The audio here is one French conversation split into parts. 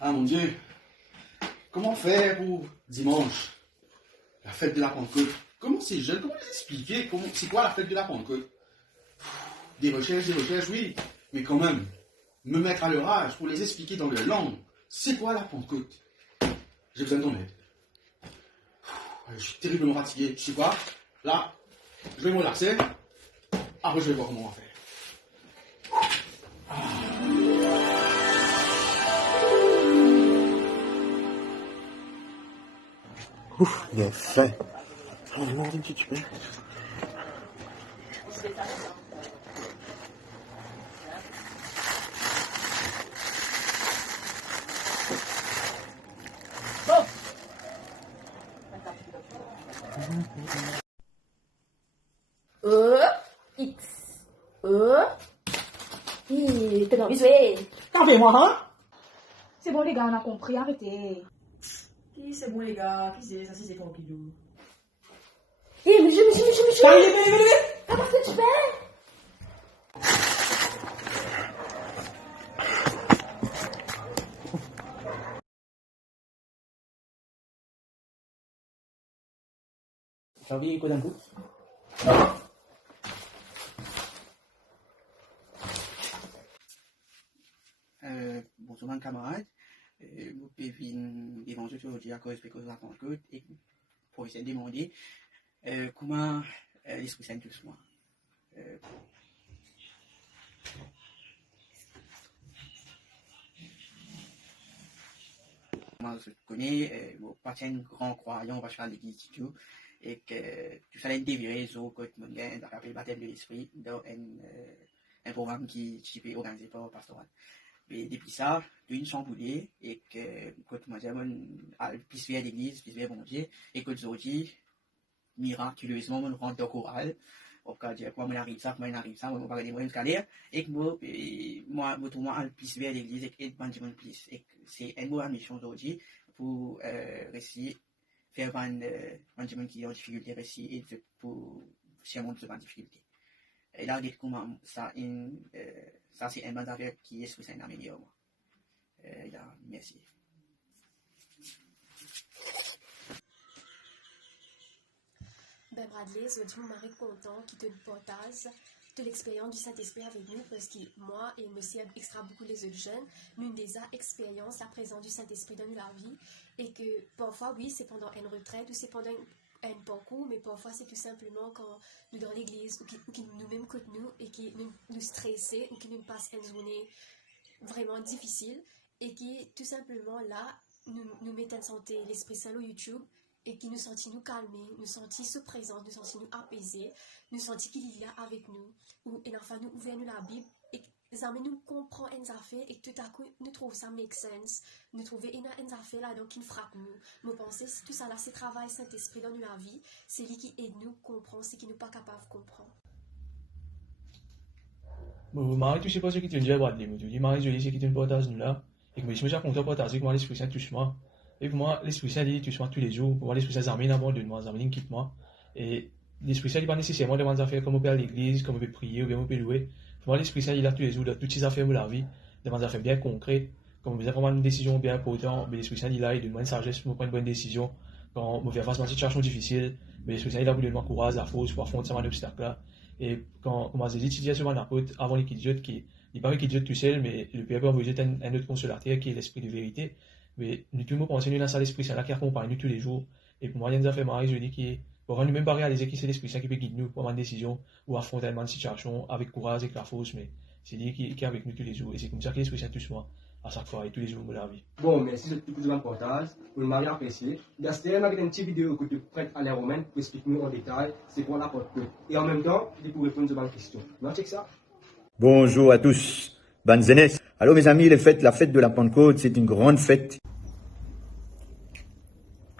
Ah mon Dieu, comment faire pour dimanche, la fête de la Pentecôte? Comment ces jeunes, comment les expliquer? C'est quoi la fête de la Pentecôte? Des recherches, oui, mais quand même, me mettre à leur âge pour les expliquer dans leur langue. C'est quoi la Pentecôte? J'ai besoin de ton aide. Je suis terriblement fatigué. Je sais quoi? Là, je vais me relaxer. Après, je vais voir comment on va faire. Ouf, il est faim. Oh non, un petit peu. X. T'es dans visuel. T'en fais moi, hein? C'est bon les gars, on a compris, arrêtez. Qui c'est bon les gars? Qui c'est? Ça c'est pour qui nous? Monsieur. Allez. Comment est-ce que tu fais? T'as envie quoi d'un coup? Bonjour mon camarade. Vous pouvez venir évangile aujourd'hui à cause de la Pentecôte et pour essayer de demander comment l'Esprit Saint touche moi. Moi, je connais, pas un grand croyant, on va faire l'église et tout, et que tout ça a été viré sur côté mongain, dans le baptême de l'Esprit, dans un programme qui est organisé par le pastoral. Et depuis ça, une chamboulée, et que, quand moi, j'ai plus vers l'église, plus vers bon Dieu, et que aujourd'hui, miraculeusement, on rentre au choral, au cas de quoi, on arrive ça, on va regarder moi jusqu'à l'air, et que moi, moi, plus vers l'église, et que Benjamin plus. Et c'est une bonne mission aujourd'hui pour réussir, faire Benjamin qui est en difficulté, réussir, et pour surmonter cette difficulté. Et là, comment ça, ça c'est un mandat qui est sous un améliorement. Merci. Ben Bradley, je suis Marie content qui te partage de l'expérience du Saint-Esprit avec nous parce que moi et monsieur extra beaucoup les autres jeunes, nous des expérience la présence du Saint-Esprit dans la vie et que parfois oui c'est pendant une retraite ou c'est pendant un parcours, mais parfois c'est tout simplement quand nous dans l'église ou qui nous-mêmes côté nous et qui nous stresser ou qui nous passe une journée vraiment difficile et qui tout simplement là nous met en santé l'Esprit Saint au YouTube et qui nous sentit nous calmer, nous sentit se présent, nous sentit nous apaiser, nous sentit qu'il est là avec nous, ou et enfin nous ouvert nous la Bible et jamais nous comprend une affaire et tout à coup nous trouvons ça make sense, nous trouvons une affaire là donc qui nous frappe nous pensons tout ça là c'est travail Saint-Esprit dans la vie, c'est lui qui aide nous comprendre ce qui nous pas capable de comprendre. Bon, Marie, tu sais pas ce qui te dit à Bradley, mais tu dis Marie, je dis ce qui te partage nous là, et que je me suis content de partager que moi l'Esprit Saint touche moi. Et pour moi, l'Esprit Saint, il touche moi tous les jours. Pour moi, l'Esprit Saint, Zamine abandonne moi, Zamine quitte moi. Et l'Esprit Saint, il n'est pas nécessairement devant des affaires comme on peut à l'église, comme on peut prier, ou bien on peut louer. Pour moi, l'Esprit Saint, il est là tous les jours, dans toutes ces affaires de la vie, devant des affaires bien concrètes. Quand on veut prendre une décision bien importante, mais l'Esprit Saint, il est là, il donne moi une sagesse pour prendre une bonne décision. Quand on fait face à une situation difficile, mais l'Esprit Saint, il a voulu donner courage, la force pour affronter cet obstacle-là. Et quand on m'a dit, tu dis sur mon apôtre, avant les Dieu qui, il paraît qu'il Dieu tout seul, mais le Père peut envoyer un autre consolateur qui est l'Esprit de vérité. Mais nous tout le monde pensons nous dans ça l'Esprit Saint là qui accompagne nous tous les jours. Et pour moi, il y a des affaires Marie, je dis qui pour nous même pas réaliser qui c'est l'Esprit Saint qui peut guider nous pour prendre une décision ou affronter une situation avec courage et avec la force, mais c'est lui qui est avec nous tous les jours. Et c'est comme ça que l'Esprit Saint touche moi à chaque fois et tous les jours de la vie. Bon, merci de tout le partage, pour le mari apprécié. D'ailleurs, avec une petite vidéo que tu prêtes à l'air romaine pour expliquer nous en détail c'est quoi la Pentecôte. Et en même temps, il pour répondre à une question. Non, check ça. Bonjour à tous. Banzenes. Alors mes amis, la fête de la Pentecôte, c'est une grande fête.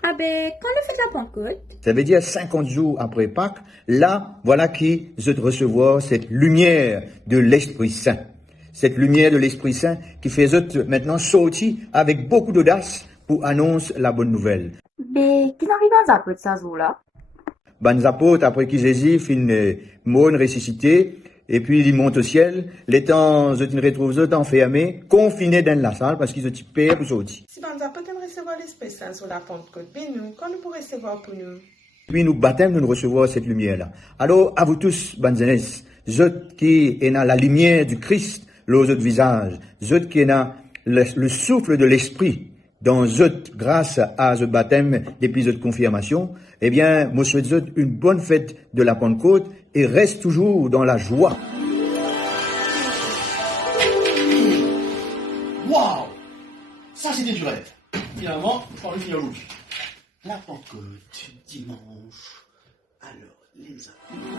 Ah ben, quand le fait de la Pentecôte? Ça veut dire 50 jours après Pâques, là, voilà qui je te recevoir cette lumière de l'Esprit Saint. Cette lumière de l'Esprit Saint qui fait maintenant sortir avec beaucoup d'audace pour annoncer la bonne nouvelle. Mais, qui n'arrive à apôtres ça jour-là? Ben, apôtres, après qu'ils Jésus fin mort ressuscité, et puis il monte au ciel, les temps, je ne retrouve eux enfermés, confinés dans la salle, parce qu'ils ont peur pour sortir. Si Banza peut-on recevoir l'Esprit Saint sur la Pentecôte, ben nous, quand nous pourrons recevoir pour nous? Puis nous baptêmes, nous recevons cette lumière-là. Alors, à vous tous, Banzenes, zot qui est dans la lumière du Christ, l'autre visage, zot qui est dans le souffle de l'Esprit, dans zot, grâce à ce baptême depuis cette confirmation, eh bien, moi souhaite zot une bonne fête de la Pentecôte et reste toujours dans la joie. Waouh! Ça, c'était du rêve. Finalement, je parle de rouge. La Pentecôte, dimanche. Alors, les amis.